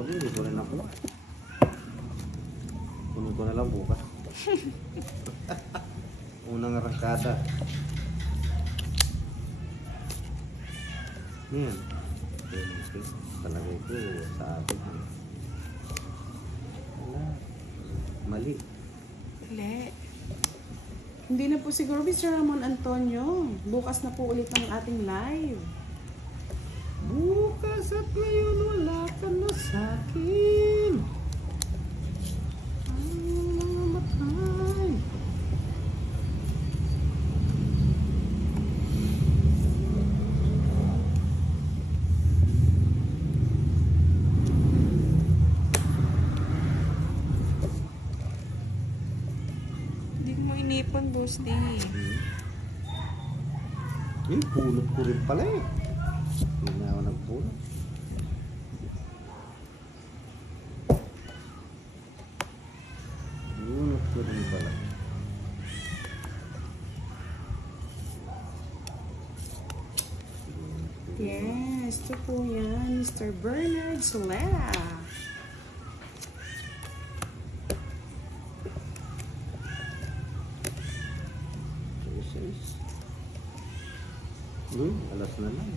ko din, dito rin ako. Kunin ko na lang bukas. Unang rakada. Yan. Palagay ko sa atin. Wala. Mali. Mali. Hindi na po siguro, Mr. Ramon Antonio. Bukas na po ulit ang ating live. Bukas at ngayon wala ka na sa'kin. Ang matay. Hindi mo inipon, Boss D. Pulot ko rin pala eh. Hindi na ako nagpulot. Pulot ko rin pala. Yes, ito po yan, Mr. Bernard Solera. Alas na lang.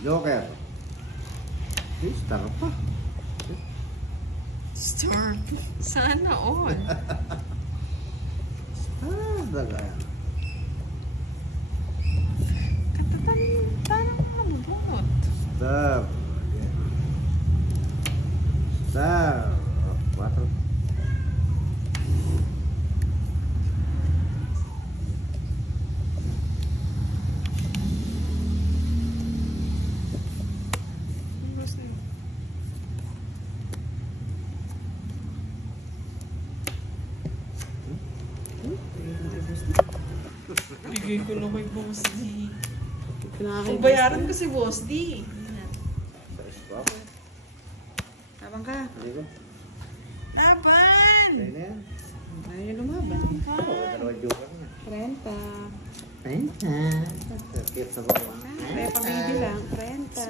Joker. Star pa. Star. Sana all. Star talaga. Katatan, parang mabubot. Star. Star. 4. Bigay ko na kay Boss D. Kung bayaran ko si Boss D. Tabang ka. Laban! Ayaw niya lumaban. Renta. Kaya pang-baby lang. Renta.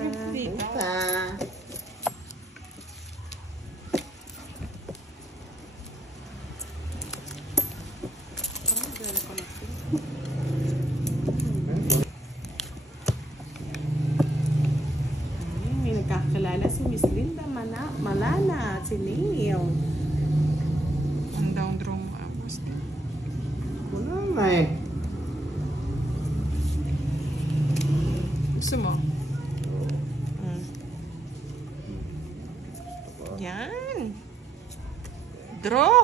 May nagkakilala si Miss Linda Malana at si Neil. Ang down draw mo, Boss D. Wala na eh. Gusto mo? Yan. Draw.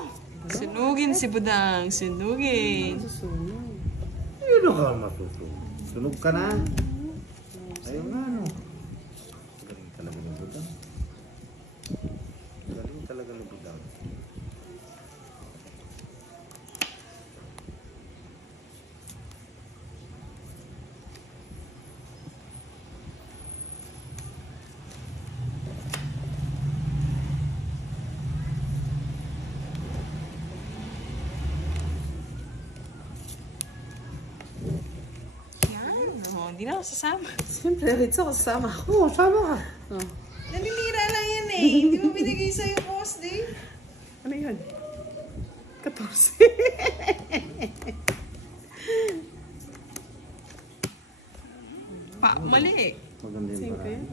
Sinugin si Budang. Sinugin. Yun ka masusunog. Sunog ka na. Ayaw nga no. Galing talaga ng Budang. Galing talaga ng Budang. Hindi na ako sasama. Siyempre, Ritz ako sasama. Oo, sama ka. Oh. Naninira lang yan eh. Hindi mo binigay sa'yo, Boss D. Ano yun? 14. Mali. Maganda yung parang.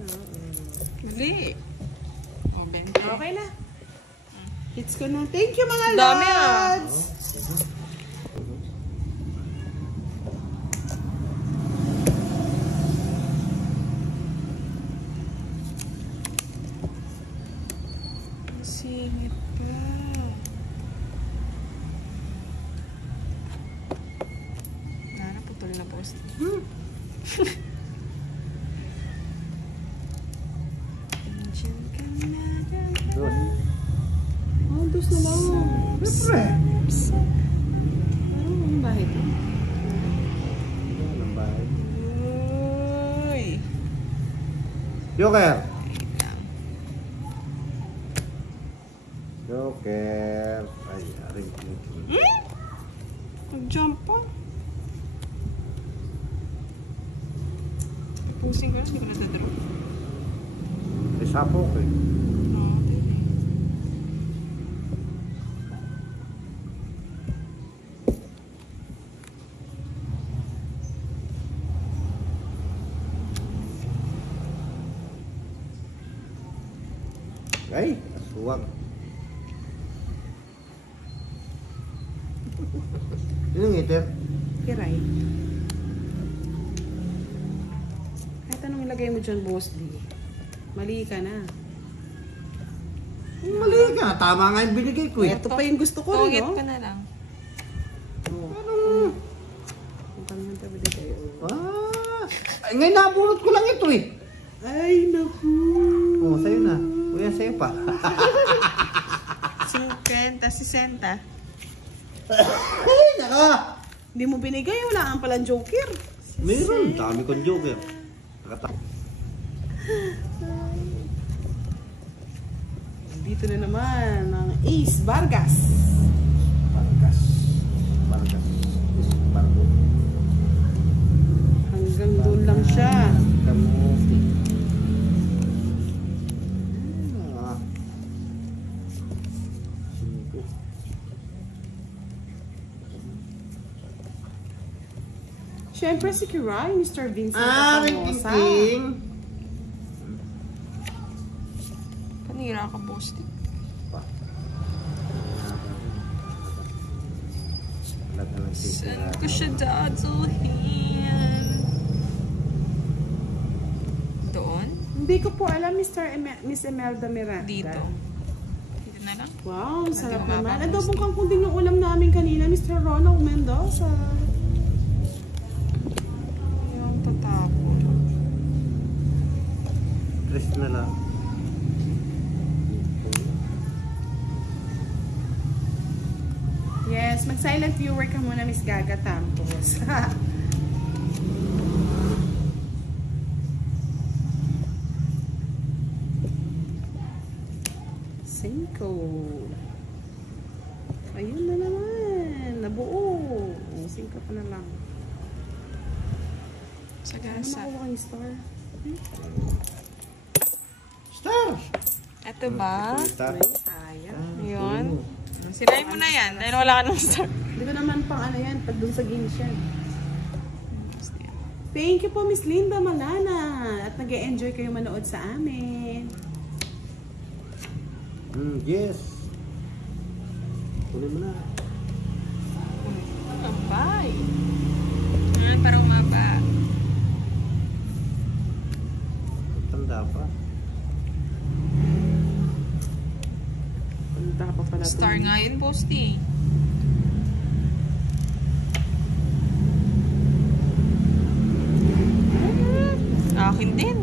Mali. Okay na. Hits ko na. Thank you mga Dami lods! Singit pa. Putol na, Boss. Doon. Oh, dos na lang. Siyempre. Parang ang bahay ito. Doon ang bahay. Uy. Joker. Joker. Ay, aring king. Nag-jump pa. Pusing ko, hindi ko natadraw. May sapok eh. Oo, dili. Ay, aswang. Sino ng iter? Kiray. Kahit anong ilagay mo dyan, Boss D. Mali ka na. Mali ka. Tama nga yung binigay ko eh. Ito pa yung gusto ko rin, Tongit no? ka na lang. Ang kanyang tabi din kayo. Ay, ngayon nabunot ko lang ito eh. Ay, naku. Oh, sa'yo na. Kuya, sa'yo pa. 50, 60. Ay, naka. Hindi mo binigay, wala kang palang joker. Meron. Dami kong joker. Dito na naman ang Ace Vargas. Bargas. Bargas. Bargas. Hanggang doon lang siya. Kamuti. Ah. Singko. Siyempre si Kiray, Mr. Vincent May Atamosa. king. Panira ka, Boss D. Saan ko siya dadalhin? Doon? Hindi ko po alam, Miss Imelda Miranda. Dito. Dito na lang? Wow, ang sarap bumaba naman. ang Adobong kangkong din yung ulam namin kanina, Mr. Ronald Mendoza. Yung tatapon. Tres na lang. Yes, mag-silent viewer ka muna, Miss Gaga Tampos. Cinco. Ayun na naman. Nabuo. Cinco pa na lang. Sa Ano gasa. makuha kang star? Star! Eto ba? Star. Sayang. Yun. Sirain mo na yan dahil wala ka ng star. Hindi ko naman pang ano yan, pag dun sa games yan. Thank you po, Miss Linda Malana. At nag-e-enjoy kayo manood sa amin. Yes. Kunin mo na. Abay. Para umaba. Tanda pa. Punta ka pa pala. Star nga yun, Boss D. Akin din.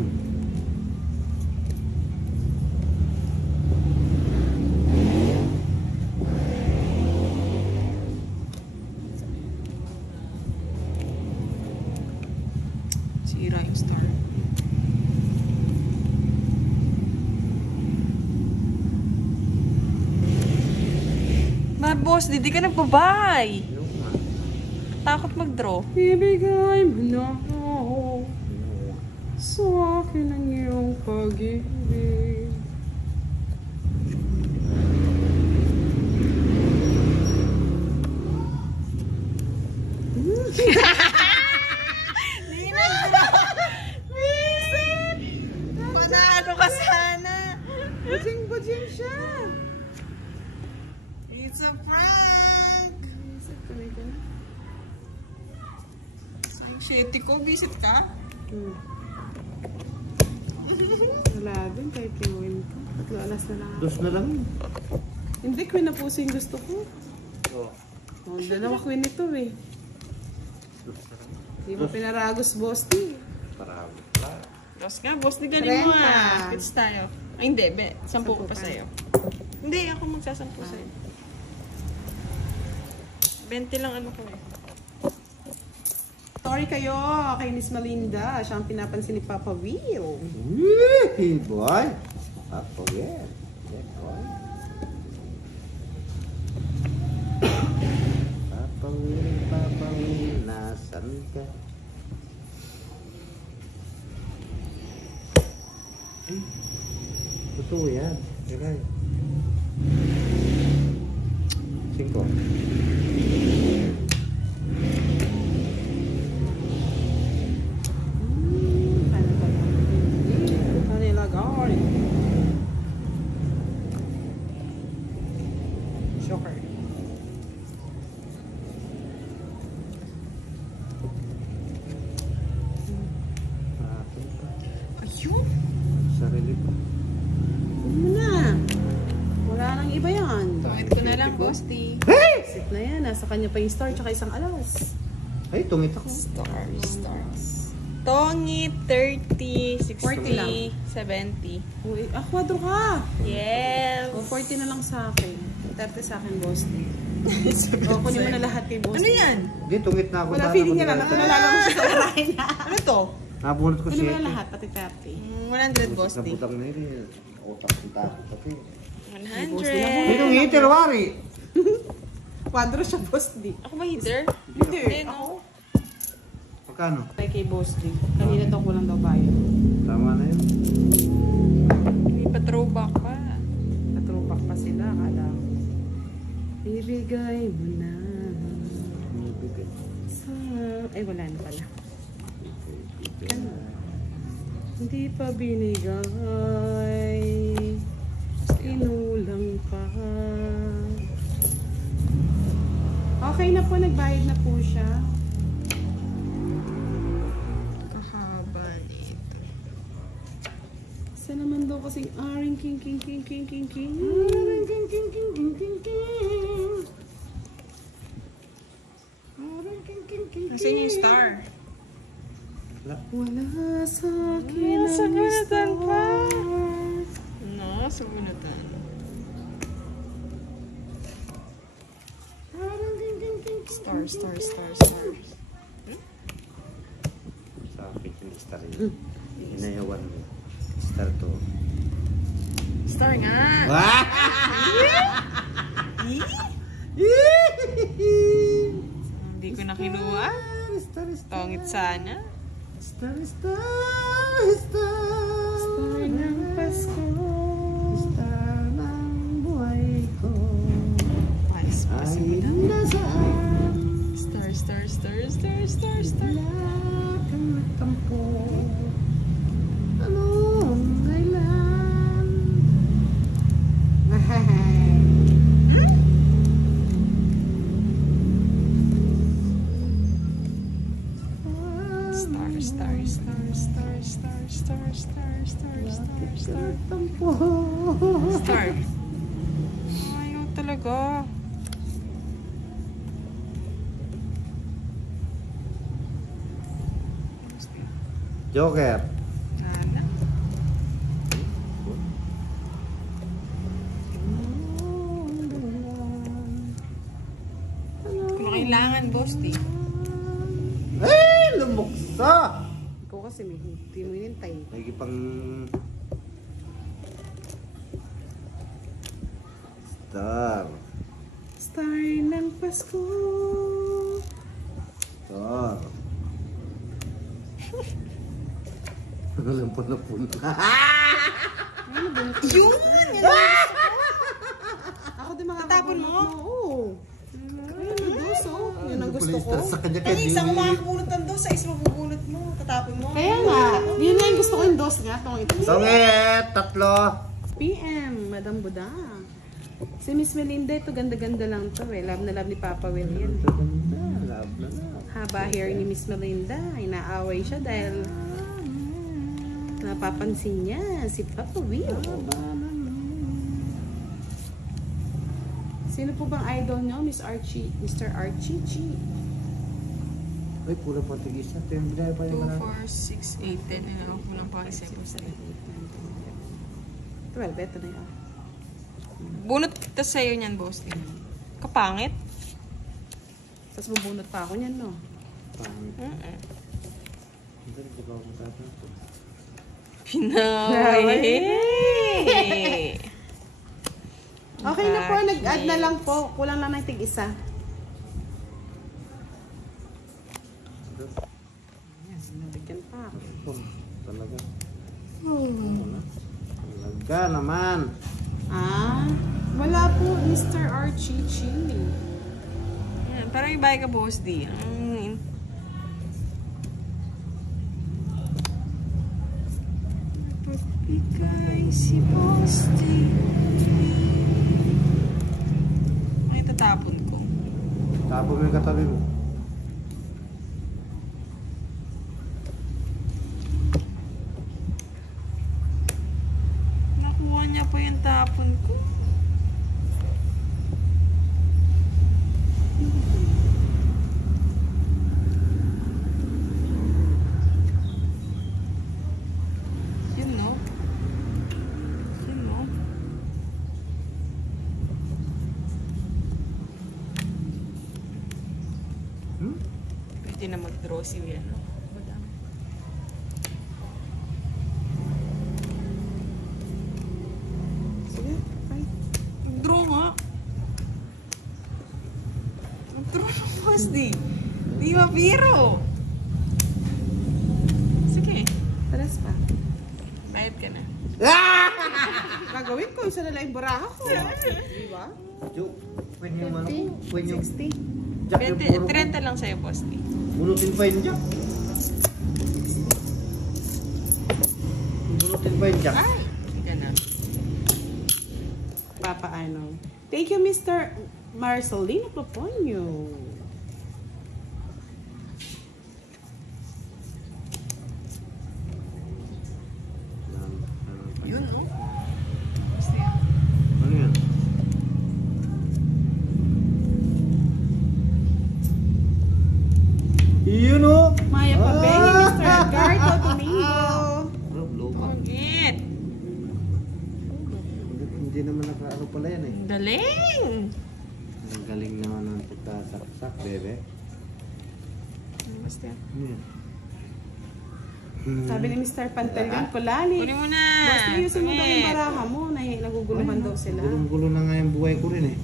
Sira yung star. Boss, di ka nagpabay. Yung nga. Takot mag-draw. Ibigay mo na sa akin ang iyong pag-ibig. Panalo ka sana. Bujing-bujing siya. It's a prank. Shitty ko, visit ka? Wala din kahit kinuwin ko. 3 alas na lang ako. Dos na lang. Hindi, queen na puso yung gusto ko. Oh. Oh, dalawa queen ito eh. Dos na lang. Hindi mo pinaragos, boss di. Para. Boss nga, boss, di galing mo 30. ah. Kids tayo. Ay, hindi, 10 ko pa sa'yo. Hindi, ako magsasampu sa'yo. 20 lang ano ko eh. Sorry kayo kay Miss Malinda. Siya ang pinapansin ni Papa Will. Hey, boy. Papa, yeah. Yeah, boy. Papa Will, nasan ka? Totoo yan. Kaya. 5. Kanilagay. Shocker. Ayun. Sarili pa. Ano mo na? Wala nang iba yan. Tungit ko na lang, Bosti. Sit na yan. Nasa kanya pa yung star tsaka isang alas. Ay, tungit ako. Stars. Tongit, 30, 60, 40 lang. 70. Uy, kwadro ka. Yes. O, 40 na lang sa akin. 30 sa akin, boss. O, kunin mo na lahat ni boss. Ano yan? Hindi, tungit na ako. Wala, Dahil feeling ako niya na. nila. Natulala lang siya sa karahin niya. Ano to? Nabunot ko Kunin mo siya. na lahat, pati 30. 100, Bosti. Nabutang na yun. Otak ng tako pati. 100. May tungit, wari. Kwadro siya, boss. Di. Ako ba heater? Hindi. No. Magkano? Kay boss. Di. Kanina daw kulang daw bayad. Tama na yun. May pa-throwback pa. Natrupak pa sila. Kala ko. Ibigay mo na. Sa... Ay, wala na pala. Ano? Hindi pa binigay. Inulang pa. Okay na po, nagbayad na po siya. Kahaba nito. Isa naman daw kasing aring king. Aring king. Aring king. Nasaan yung star? Wala sa akin ang Sagunutan star. pa. No, sagunutan. Aring king. Stars. Sa akin yung star yun. Inayawan mo. Star to. Star nga. Hindi ko na kinuha. Tongit sana. Star. Star ng Pasko. Star ng buhay ko. Palis pa Ay, sila. nasaan? Star. Wala kang nagtampo. Anong kailan? Star. Tampo. Star. Ayaw talaga. Joker. Nana. Kung kailangan, Bosti. Ay, lumuksa. Ikaw kasi may hindi mo inintay. Lagi pang... Star. Star ng Pasko. Star. Walang punta. Ano ba? Yun! Ako din makakabunot Tatapon mo? Oo. Ayun, dos, oh. Yun ang gusto ko. Sa kanya Ay, kaya isang makakabunot ng dos, sa isang mabubunot mo. Tatapon mo. Kaya nga, yun nga yung gusto ko yung dos nga. Itong ito. Tongit! 3. PM, Madam Buda. Si Miss Melinda, ito ganda-ganda lang to eh. Love na love ni Papa Will yan. Love na love. Haba hair ni Miss Melinda. Inaaway siya dahil napapansin niya si Papa Will. Sino po bang idol niyo? Miss Archie, Mr. Archie G. Ay, pula pa tig-isa. Ito yung binaya pa 2, yung malaki. 4, 6, 8, 10. Ano, kulang pa isa po sa 12, ito na yun. Bunot ta sa'yo niyan, Bosti. Kapangit? Tapos bubunot pa ako niyan, no? Pangit. Hindi rin ba ako matatato? Pinawi! Okay na po, nag-add na lang po. Kulang lang ng tig-isa. Yan, nabigyan pa ako. Talaga. Talaga naman. Ah, wala po, Mr. Archie Chili. Yan, parang ibay ka, Boss D. Pagbigay si Boss D. Ay, tatapon ko. Tapos mo yung katabi mo. Nakuha niya pa yung tapon ko. Yun, no? Yun, no? Pwede na mag-draw si ano. Madami. Sige, bye. Mag-draw nga. Mag-draw ng Boss D. Di ba biro? Sige. Talas pa. Bayad ka na. Gagawin ko, isa na lang yung baraha ko. Di ba? Jo, pwede yung ano? Pwede yung 60. jack yung puro. 30 lang sa'yo, Boss D. Bunutin pa yung jack. Bunutin pa yung jack. Ay! Hindi ka na. Papaano. Thank you, Mr. Marcelino Poponio. Yun, no? Boss D. Ano yan? Yun o! Maya Pabengi, Mr. Edgardo Domingo. Luma. Pagit! Hindi naman nakaano pala yan eh. Galing! Ang galing naman ng pagkasaksak, bebe. Boss D. Ano yan? Sabi ni Mr. Pantalyon Kulali. Kunin mo na! Basta ayusin mo daw yung baraha mo. Naguguluhan daw sila. Gulong-gulo na nga yung buhay ko rin eh.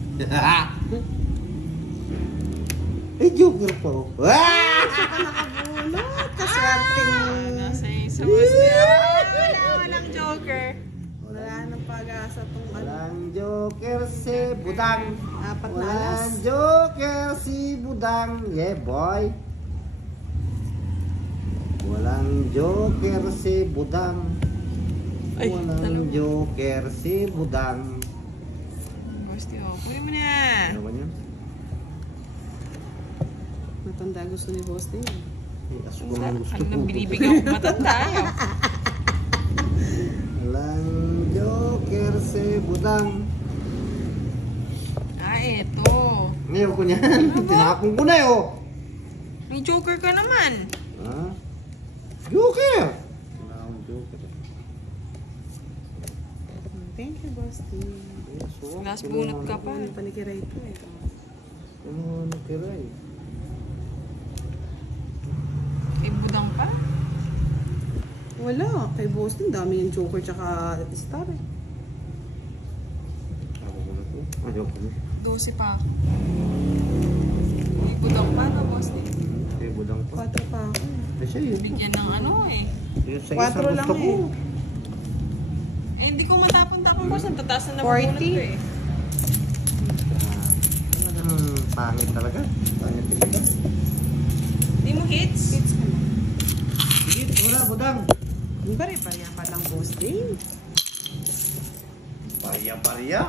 Eh, joker pa oh. Nakabulot. Kaswerteng. Nasa isa, Boss D. Walang joker. Wala nang pag-asa tong ano. Walang joker si Budang. Apat na Walang alas. joker si Budang. Yeah, boy. Walang joker si Budang. Ay, Walang talo. joker si Budang. Boss D, oh. Kunin mo na! Ano ba yan? Matanda gusto ni Boss din. Eh, aso ko lang gusto Ano ko. nang binibigyan ko matanda yun? Walang joker si Budang. Ah, eto. Ngayon ko niyan. Tinapon ko na yun. May joker ka naman. Ha? Joker! Wala akong joker. Thank you, Boss din. Last bunot ka pa. Ano panikiray ito eh. Ano kiray? May budang pa. Wala. Kay Boss din, dami yung Joker tsaka Star eh. Ako ko na to. Ayoko na. 12 pa. May budang pa na, Boss D. Eh, budang pa. 4 pa ako. Eh, siya yun. Bigyan ng ano eh. Yun sa 4 isa lang gusto ko. eh. Eh, hindi ko matapon-tapon, Boss. Ang tataas na 40. nabubunot ko eh. Talagang pangit talaga. Pangit talaga. Hindi mo hits? Hits ka na. Sige, wala, budang. Yung bari-bari pa lang, Boss din. Barya-barya.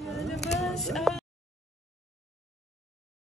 Lalabas ang